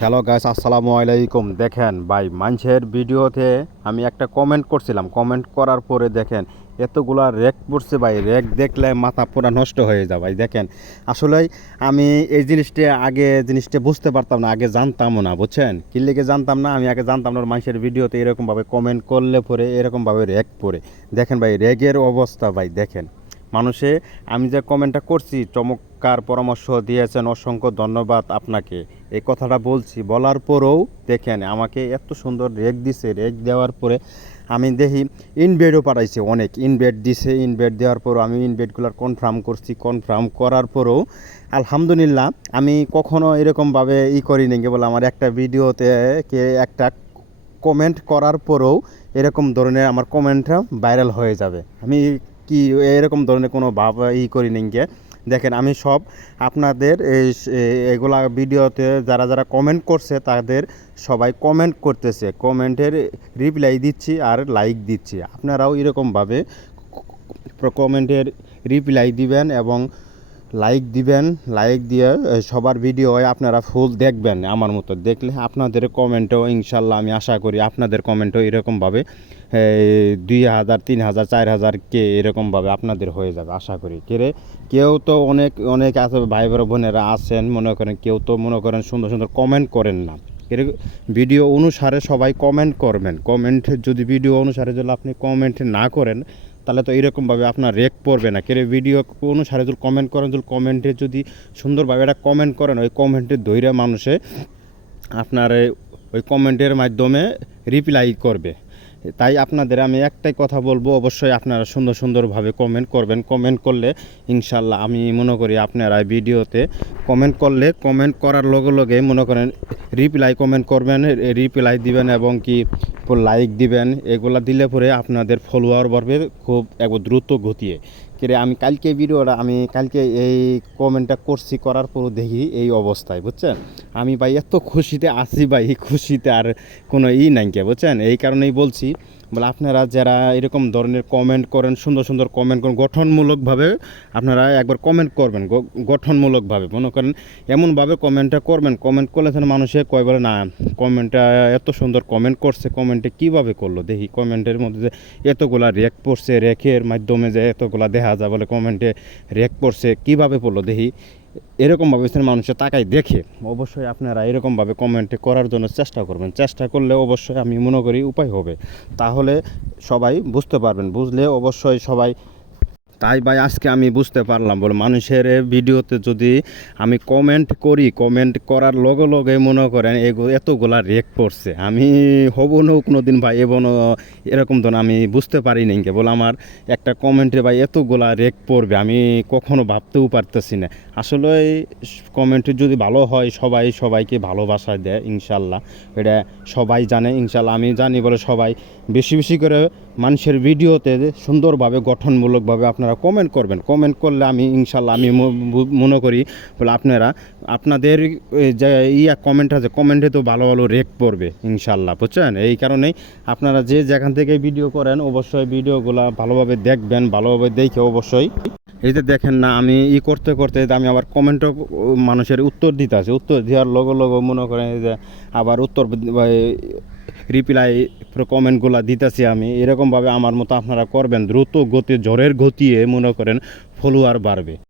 Hello guys আসসালামু আলাইকুম। দেখেন ভাই, মানুষের ভিডিওতে আমি একটা কমেন্ট করছিলাম। কমেন্ট করার পরে দেখেন, এতগুলা রেক পড়ছে ভাই। রেক দেখলে মাথা পুরা নষ্ট হয়ে যায় ভাই। দেখেন আসলে আমি এই জিনিসটা আগে জিনিসটা বুঝতে পারতাম না, আগে জানতামও না, বুঝছেন? কি লেগে জানতাম না, আমি আগে জানতাম না, মানুষের ভিডিওতে এরকমভাবে কমেন্ট করলে পরে এরকমভাবে রেক পড়ে। দেখেন ভাই রেগের অবস্থা ভাই, দেখেন। মানুষে, আমি যে কমেন্টটা করছি চমৎকার পরামর্শ দিয়েছেন, অসংখ্য ধন্যবাদ আপনাকে। এই কথাটা বলছি, বলার পরেও দেখেন আমাকে এত সুন্দর রেক দিছে, রেক দেওয়ার পরে আমি দেখি ইনবেডও পাঠাইছে অনেক ইনবেড দিছে ইনবেড দেওয়ার পরও আমি ইনবেডগুলোর কনফার্ম করছি কনফার্ম করার পরেও আলহামদুলিল্লাহ আমি কখনো এরকমভাবে ই করি নি বলে আমার একটা ভিডিওতে কে একটা কমেন্ট করার পরেও এরকম ধরনের আমার কমেন্টটা ভাইরাল হয়ে যাবে। আমি কি এরকম ধরনের কোনো ভাব ই করি নি গিয়ে দেখেন আমি সব আপনাদের এই এগুলা ভিডিওতে যারা যারা কমেন্ট করছে তাদের সবাই কমেন্ট করতেছে। কমেন্টের রিপ্লাই দিচ্ছি আর লাইক দিচ্ছি। আপনারাও এরকমভাবে কমেন্টের রিপ্লাই দিবেন এবং লাইক দিবেন লাইক দিয়ে সবার ভিডিও আপনারা ফুল দেখবেন, আমার মতো দেখলে আপনাদের কমেন্টও ইনশাল্লাহ আমি আশা করি আপনাদের কমেন্টও এরকমভাবে দুই হাজার, তিন হাজার, চার হাজার কে এরকমভাবে আপনাদের হয়ে যাবে, আশা করি। কেরে কেউ তো অনেক অনেক আছে ভাই বোনেরা আছেন, মনে করেন কেউ তো মনে করেন সুন্দর সুন্দর কমেন্ট করেন না। এর ভিডিও অনুসারে সবাই কমেন্ট করবেন। কমেন্ট যদি ভিডিও অনুসারে যদি আপনি কমেন্ট না করেন তাহলে তো এরকমভাবে আপনার রেক পড়বে না। কেরে ভিডিও অনুসারে যদি কমেন্ট করেন, যদি কমেন্টে যদি সুন্দরভাবে একটা কমেন্ট করেন, ওই কমেন্টের দৈরা মানুষে আপনার ওই কমেন্টের মাধ্যমে রিপ্লাই করবে। তাই আপনাদের আমি একটাই কথা বলব, অবশ্যই আপনারা সুন্দর সুন্দরভাবে কমেন্ট করবেন। কমেন্ট করলে ইনশাল্লাহ আমি মনে করি আপনারা ভিডিওতে কমেন্ট করলে কমেন্ট করার লগে লগে মনে করেন রিপ্লাই কমেন্ট করবেন রিপ্লাই দিবেন এবং কি লাইক দিবেন, এগুলা দিলে পরে আপনাদের ফলোয়ার বাড়বে খুব এক দ্রুত গতিয়ে। কিরে, আমি কালকে ভিডিওটা আমি কালকে এই কমেন্টটা করছি, করার পরও দেখি এই অবস্থায়, বুঝছেন? আমি ভাই এত খুশিতে আছি ভাই, খুশিতে আর কোনো ই নাইকে বুঝছেন? এই কারণেই বলছি বলে আপনারা যারা এরকম ধরনের কমেন্ট করেন, সুন্দর সুন্দর কমেন্ট করেন, গঠনমূলকভাবে আপনারা একবার কমেন্ট করবেন গঠনমূলকভাবে। মনে করেন এমনভাবে কমেন্টটা করবেন কমেন্ট করলে যেন মানুষে কয় বলে, না কমেন্টটা এত সুন্দর কমেন্ট করছে কমেন্টে কীভাবে করল? দেখি কমেন্টের মধ্যে যে এতগুলা রেক পড়ছে রেকের মাধ্যমে যে এতগুলা দেখা যায় বলে কমেন্টে রেক পড়ছে, কীভাবে পড়ল? দেখি এরকমভাবে সিনেমা মানুষের তাকাই দেখে, অবশ্যই আপনারা এরকমভাবে কমেন্ট করার জন্য চেষ্টা করবেন। চেষ্টা করলে অবশ্যই আমি মনে করি উপায় হবে। তাহলে সবাই বুঝতে পারবেন, বুঝলে অবশ্যই সবাই তাই ভাই আজকে আমি বুঝতে পারলাম বলে মানুষের ভিডিওতে যদি আমি কমেন্ট করি কমেন্ট করার লগে লগে মনে করেন এতগুলা রেক পড়ছে। আমি হব না কোনো দিন ভাই এবং এরকম ধরুন আমি বুঝতে পারি নি বলে আমার একটা কমেন্টে ভাই এতগুলা রেক পড়বে, আমি কখনো ভাবতেও পারতেছি না। আসলে কমেন্টে যদি ভালো হয়, সবাই সবাইকে ভালোবাসা দেয় ইনশাল্লাহ। এটা সবাই জানে ইনশাল্লাহ। আমি জানি বলে সবাই বেশি বেশি করে মানুষের ভিডিওতে সুন্দরভাবে, গঠনমূলকভাবে আপনারা কমেন্ট করবেন। কমেন্ট করলে আমি ইনশাল্লাহ আমি মনে করি, বলে আপনারা, আপনাদের যে, ইয়া কমেন্ট আছে কমেন্টে তো ভালো ভালো রেক পড়বে ইনশাল্লাহ, বুঝছেন? এই কারণেই আপনারা যে যেখান থেকে ভিডিও করেন, অবশ্যই ভিডিওগুলো ভালোভাবে দেখবেন, ভালোভাবে দেখে অবশ্যই। এই যে দেখেন না, আমি ই করতে করতে আমি আবার কমেন্টও মানুষের উত্তর দিতে আছে উত্তর দেওয়ার লগে লগে মনে করেন যে আবার উত্তর রিপ্লাই কমেন্টগুলো দিতেছি আমি। এরকমভাবে আমার মতো আপনারা করবেন, দ্রুত গতি, জ্বরের গতিয়ে মনে করেন ফলোয়ার বাড়বে।